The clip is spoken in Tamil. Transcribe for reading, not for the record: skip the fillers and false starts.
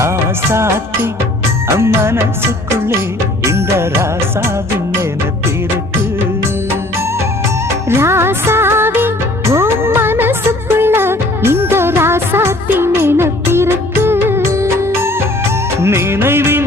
ராசாத்தி மனசுக்குள்ளே இந்த ராசாவின் நினைப்பிருக்கு. ராசாவே உன் மனசுக்குள்ள இந்த ராசாத்தி நினைப்பிருக்கு. நினைவில்